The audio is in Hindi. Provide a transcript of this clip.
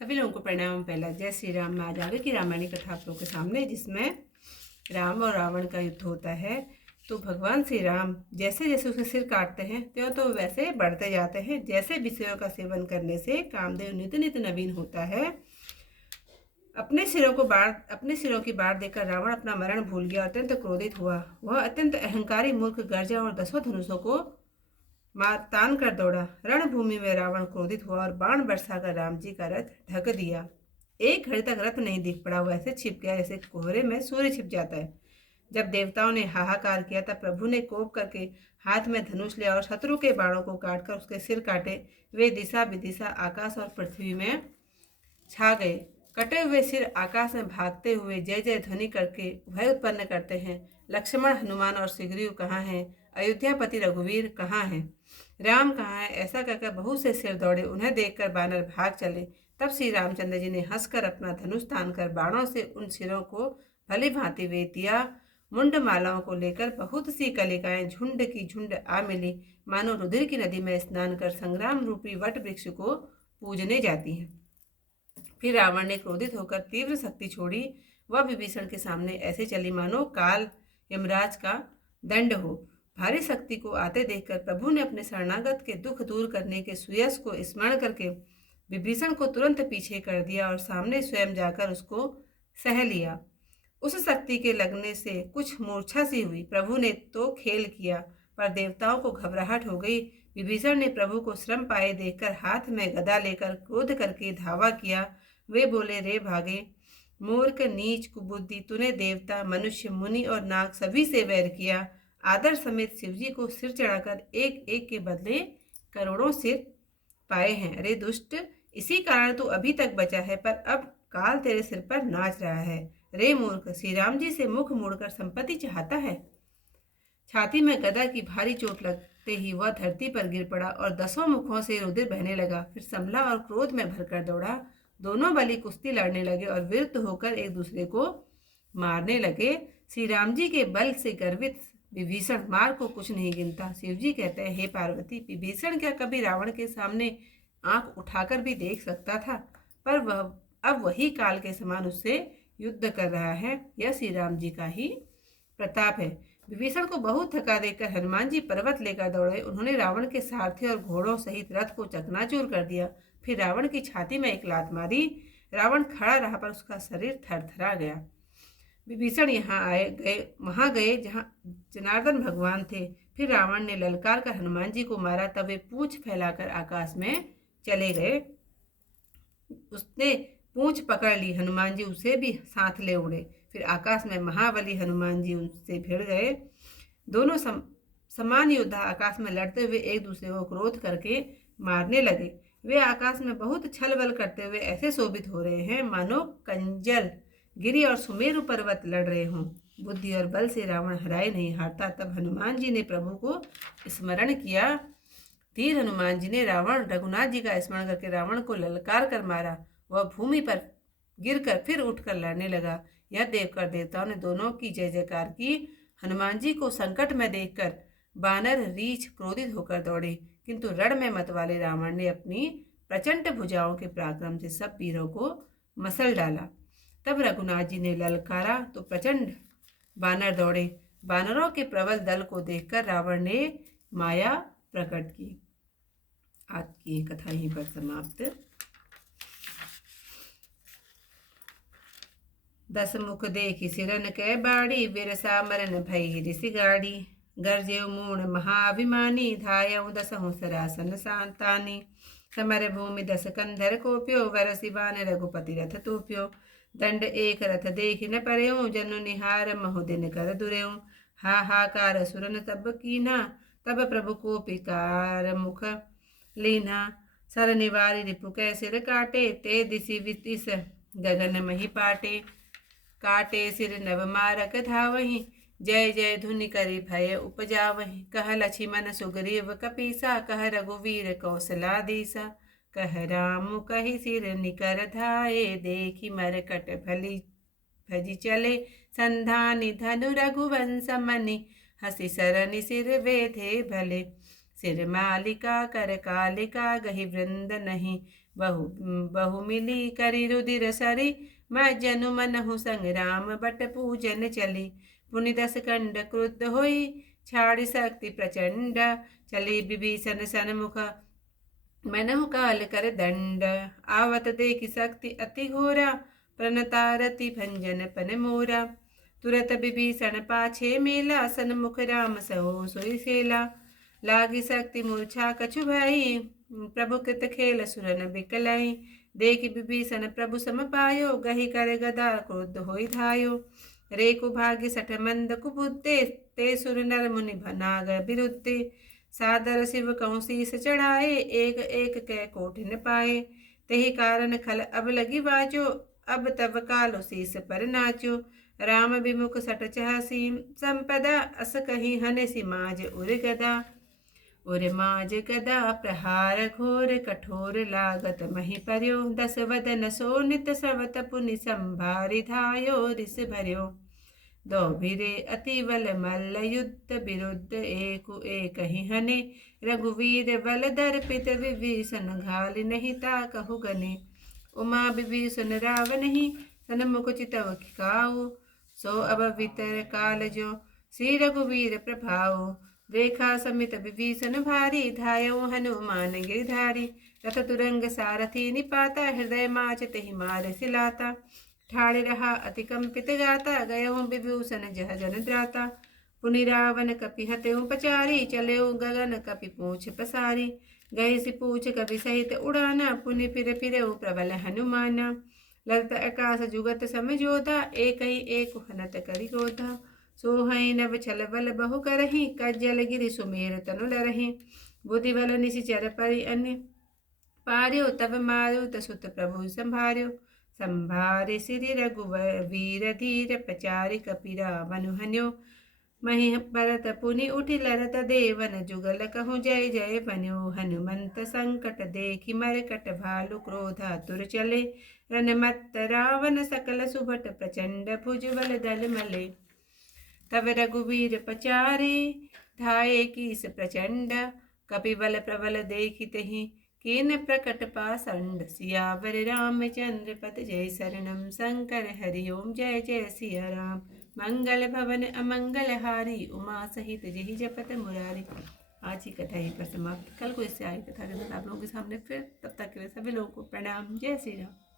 सभी लोगों को प्रणाम। पहला जय श्री राम। मैं आज आगे की रामायणी कथा आप लोगों के सामने, जिसमें राम और रावण का युद्ध होता है। तो भगवान श्री राम जैसे जैसे उसके सिर काटते हैं त्यों तो वैसे बढ़ते जाते हैं। जैसे विषयों का सेवन करने से कामदेव नित नित नवीन होता है। अपने सिरों की बाढ़ देखकर रावण अपना मरण भूल गया, अत्यंत क्रोधित हुआ। वह अत्यंत अहंकारी मूर्ख गर्जा और 10 धनुषों को तान कर दौड़ा। रणभूमि में रावण क्रोधित हुआ और बाण बरसाकर राम जी का रथ ढक दिया। एक घड़ी तक रथ नहीं दिख पड़ा। वो ऐसे छिप गया जैसे कोहरे में सूर्य छिप जाता है। जब देवताओं ने हाहाकार किया तब प्रभु ने कोप करके हाथ में धनुष लिया और शत्रु के बाणों को काटकर उसके सिर काटे। वे दिशा विदिशा आकाश और पृथ्वी में छा गए। कटे हुए सिर आकाश में भागते हुए जय जय ध्वनि करके भय उत्पन्न करते हैं। लक्ष्मण, हनुमान और सुग्रीव कहाँ हैं? अयोध्यापति रघुवीर कहाँ हैं? राम कहाँ है? ऐसा कहकर बहुत से सिर दौड़े। उन्हें देखकर बानर भाग चले। तब श्री रामचंद्र जी ने हंसकर अपना धनुष तानकर बाणों से उन सिरों को भली भांति वेध दिया। मुंड मालाओं को लेकर बहुत सी कलिकाएं झुंड की झुंड आ मिली, मानो रुधिर की नदी में स्नान कर संग्राम रूपी वट वृक्ष को पूजने जाती हैं। फिर रावण ने क्रोधित होकर तीव्र शक्ति छोड़ी। वह विभीषण के सामने ऐसे चली मानो काल यमराज का दंड हो। भारी शक्ति को आते देखकर प्रभु ने अपने शरणागत के दुख दूर करने के सुयश को स्मरण करके विभीषण को तुरंत पीछे कर दिया और सामने स्वयं जाकर उसको सह लिया। उस शक्ति के लगने से कुछ मूर्छा सी हुई। प्रभु ने तो खेल किया, पर देवताओं को घबराहट हो गई। विभीषण ने प्रभु को श्रम पाए देखकर हाथ में गदा लेकर क्रोध करके धावा किया। वे बोले, रे भागे मूर्ख, नीच, कुबुद्धि, तूने देवता, मनुष्य, मुनि और नाग सभी से वैर किया। आदर समेत शिवजी को सिर चढ़ाकर एक एक के बदले करोड़ों सिर पाए हैं। अरे दुष्ट, इसी कारण तू अभी तक बचा है, पर अब काल तेरे सिर पर नाच रहा है। रे मूर्ख, श्री राम जी से मुख मोड़कर संपत्ति चाहता है। छाती में गदा की भारी चोट लगते ही वह धरती पर गिर पड़ा और 10 मुखों से रुधिर बहने लगा। फिर संभला और क्रोध में भरकर दौड़ा। दोनों बलि कुश्ती लड़ने लगे और विरुद्ध होकर एक दूसरे को मारने लगे। श्री राम जी के बल से गर्वित विभीषण मार को कुछ नहीं गिनता। शिवजी कहते हैं, हे पार्वती, विभीषण क्या कभी रावण के सामने आंख उठाकर भी देख सकता था? पर वह अब वही काल के समान उससे युद्ध कर रहा है। यह श्री राम जी का ही प्रताप है। विभीषण को बहुत थका देकर हनुमान जी पर्वत लेकर दौड़े। उन्होंने रावण के सारथी और घोड़ों सहित रथ को चकनाचूर कर दिया। फिर रावण की छाती में एक लात मारी। रावण खड़ा रहा, पर उसका शरीर थरथरा गया। विभीषण वहां गए जहां जनार्दन भगवान थे। फिर रावण ने ललकार कर हनुमान जी को मारा। तब वे पूंछ फैलाकर आकाश में चले गए। उसने पूंछ पकड़ ली। हनुमान जी उसे भी साथ ले उड़े। फिर आकाश में महाबली हनुमान जी उनसे भिड़ गए। दोनों समान योद्धा आकाश में लड़ते हुए एक दूसरे को क्रोध करके मारने लगे। वे आकाश में बहुत छल बल करते हुए ऐसे शोभित हो रहे हैं मानो कंजल गिरी और सुमेरु पर्वत लड़ रहे हों। बुद्धि और बल से रावण हराए नहीं हारता। तब हनुमान जी ने प्रभु को स्मरण किया। धीर हनुमान जी ने रघुनाथ जी का स्मरण करके रावण को ललकार कर मारा। वह भूमि पर गिरकर फिर उठकर लड़ने लगा। यह देखकर देवताओं ने दोनों की जय जयकार की। हनुमान जी को संकट में देखकर बानर रीछ क्रोधित होकर दौड़े, किंतु रण में मत वाले रावण ने अपनी प्रचंड भुजाओं के पराक्रम से सब वीरों को मसल डाला। तब रघुनाथ जी ने ललकारा तो प्रचंड बानर दौड़े। बानरों के प्रबल दल को देखकर रावण ने माया प्रकट की। आज की कथा यहीं पर समाप्त। 10 मुख देखि सिरन कै बाड़ी, बिरसा मरन भई ऋषि गाड़ी। गर्जेउ मूण महाभिमानी, धायउ 10 सरासन सांतानी। समर भूमि 10 कंधर कोप्यो, वरसि बान रघुपति रथ तूप्यो। दंड एक रथ देखि न परयो, जनु निहार महु दिन कर दुरेऊ। हाहाकार सुरन तब कीना, तब प्रभु को पिकार मुख लीना। सर निवारी रिपु कै सिर काटे, ते दिशि विदिश गगन मही पाटे। काटे सिर नव मारक धावहि, जय जय धुनि करि भय उपजावहि। कह लक्ष्मण सुग्रीव कपीसा, कह रघुवीर कौशलाधीसा। कह राम कहि सिर निकर धाये, देखि मरकट भजी चले। संधानि धनु रघुवंश मनि, हसि सरनि सिर वेधे भले। सिर मालिका कर कालिका, गहि वृंद नहीं बहु बहु मिली करी रुधिर सरी, मैं जनु मनहु संग राम बट पूजन चली। पुनि 10 कंड क्रुद्ध होई, छाड़ी शक्ति प्रचंड, चली विभीषण सन्मुख मनहु काल कर दंड। आवत देखि शक्ति अति घोरा, प्रणतारति भंजन पन मोरा। तुरत विभीषण पाछे मेला, सन्मुख राम सहो सोई सेला। लागी शक्ति मूर्छा कछु भई, प्रभु कृत खेल सुरन बिकलई। देखि विभीषण प्रभु सम पायो, गही कर गदा क्रुद्ध होई धायो। रेकु भाग्य सठ मंद कुबुद्धे, ते सुर नर मुनि नागर बिरुद्धे। सादर शिव कहूँ शीस चढ़ाए, एक एक कै कोठिन पाए। तेहि कारण खल अब लगी बाजो, अब तब कालो शीस पर नाचो। राम विमुख सट चहसी संपदा, अस कहीं हने सिमाज उर गदा। उर माज गदा प्रहार घोर, कठोर लागत मही पर्यो। 10 वदन सोनित सवत पुनि संभारि धायो रिस भर्यो। दो भिरे अति बल मल्ल युद्ध, विरुद्ध एकु एक ही हने। रघुवीर बल दर्पित, विभीषण घाल नहीं ताकहु गने। उमा विभीषण रावण ही, सन्मुख चितव खाओ। सो अब भीतर काल जो, श्री रघुवीर प्रभाओ। देखा समित विभीषण भारी, धायो हनुमान गिरधारी। रथ तुरंग सारथी निपाता, हृदय माच तेहि मार सिलाता। ठाड़ रहा अति कंपित गाता, गयो विभूषण जह जन द्राता। पुनि रावण कपि हत्यो पचारी, चल्यो गगन कपि पूछ पसारी। गए सि पूछ कपि सहित उड़ाना, पुनि फिर फिरऊ प्रबल हनुमाना। ललित आकाश जुगत समझोधा, एक ही एक हनत करि क्रोधा। सोहै नभ छल बल बहु करही, कज्जल गिरि सुमेर तनु लरही। बुद्धि बल निशिचर परि अन्य, पार्यो तब मारो तसुत प्रभु संभार्यो। संभारे श्री रघुवीर धीर, पचारि कपि रावण हन्यो। मही भरत पुनि उठि लरत देवन, जुगल कहूँ जय जय बन्यो। हनुमंत संकट देखि मरकट, भालु क्रोधातुर चले। रनमत्त रावण सकल सुभट, प्रचंड भुज बल दल मले। तब रघुवीर पचारे, धाये कीस प्रचंड। कपि बल प्रबल देखि तेहि, कीन प्रकट पाषंड। सियावर रामचंद्र पद जय, शरणम शंकर हरि ओम जय जय सिया राम। मंगल भवन अमंगल हारी, उमा सहित जहि जपत मुरारी। आज की कथा यहीं पर समाप्त। कल को इससे आगे कथा के साथ आप लोगों के सामने फिर, तब तक के लिए सभी लोगों को प्रणाम। जय श्री राम।